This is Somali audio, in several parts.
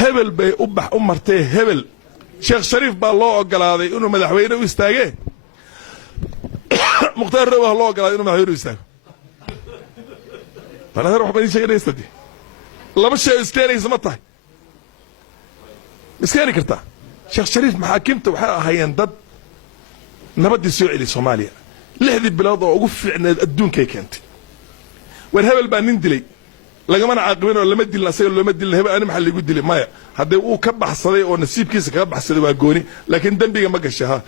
hebel bay u martay hebel sheekh shariif baa loo ogolaaday inuu madaxweyne u istaagee mukhtaar robow baa loo ogolaaday inuu madaxweyne u istaago banaadar wax baan sheegaysta laba shay iskeenaysa ma tahay iskeeni kartaa sheekh shariif maxaakiimta waxay ahaayeen dad nabadii soo celi Soomaaliya 6 bilood oo ugu fiicneed adduunka ay keentay war hebel baa nin dilay lagamana caaqibin oo lama dilin asaga lama dilin hebel aan maxal lagu dilay maya haddii uu ka baxsaday oo nasiibkiisa kaga baxsaday waa gooni laakiin dambiga ma gashay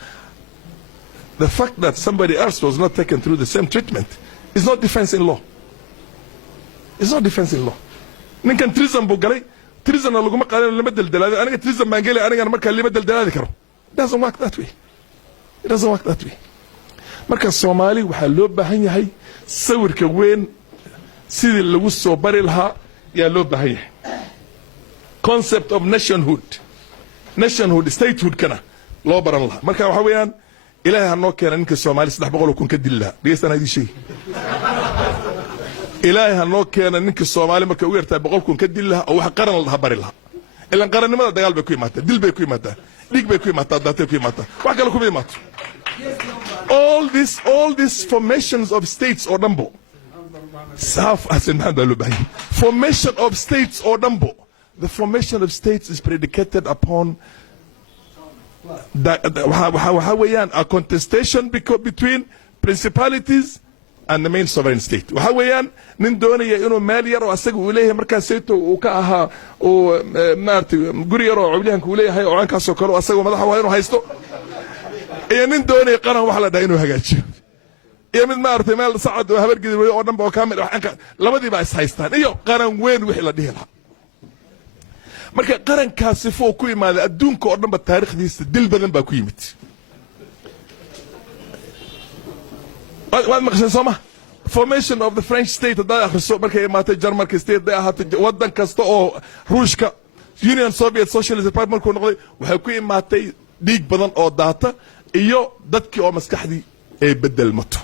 the fact that somebody else was not taken through the same treatment is not defense in law. It's not defense in law. ninkan treason buu galay treason laguma qaadan lama daldalaado aniga treason baan galay aniga markaa lama daldalaadi karo. It doesn't work that way. It doesn't work that way. marka Soomaali waxa loo baahan yahay sawirka weyn sidii lagu soo bari lahaa yaa loo baahan yahay concept of nationhood statehood kana loo baran lahaa marka waxa weeyaan ilaahay hanoo keenay ninka Soomaali 300 kun ka dil lahaa dhigeystaan hadii shay ilaahay hanoo keenay ninka Soomaali marka uu yartaa 100 kun ka dil lahaa oo wax qaran lahaa bari lahaa ilan qarannimada dagaal bay ku imaataa dil bay ku imaataa dhiig bay ku imaataa daatay ku imaataa wax kale kuma imaato all these formations of states or dumbo formation of states or dumbo the formation of states is predicated upon a contestation between principalities and the main sovereign state waxa weeyaan nin doonaya inuu meel yar oo asaga uu leeyahay markaas sayto uu ka ahaa oo maartay guri yar oo cawliyahanka uu leeyahay oo aankaas oo kale asaga madaxa waa inuu haysto iyo nin doonaya qaran wax la dhahay inuu hagaajiyo iyo mid maartay meel sacad oo habar gidib oo dhanba oo kaamil waxanka labadiiba is haystaan iyo qaran weyn wixii la dhihi lahaa marka qarankaasi foo ku imaada adduunka oo dhanba taariikhdiisa dil badan baa ku yimid waad maqashay Soomaa formation of the French state hadaa akhriso markay imaatay Jarmalka state day ahaatay wadan kasta oo Ruushka Union Soviet Socialist Republic markuu noqday waxay ku imaatay dhiig badan oo daata iyo dadkii oo maskaxdii ay bedelmato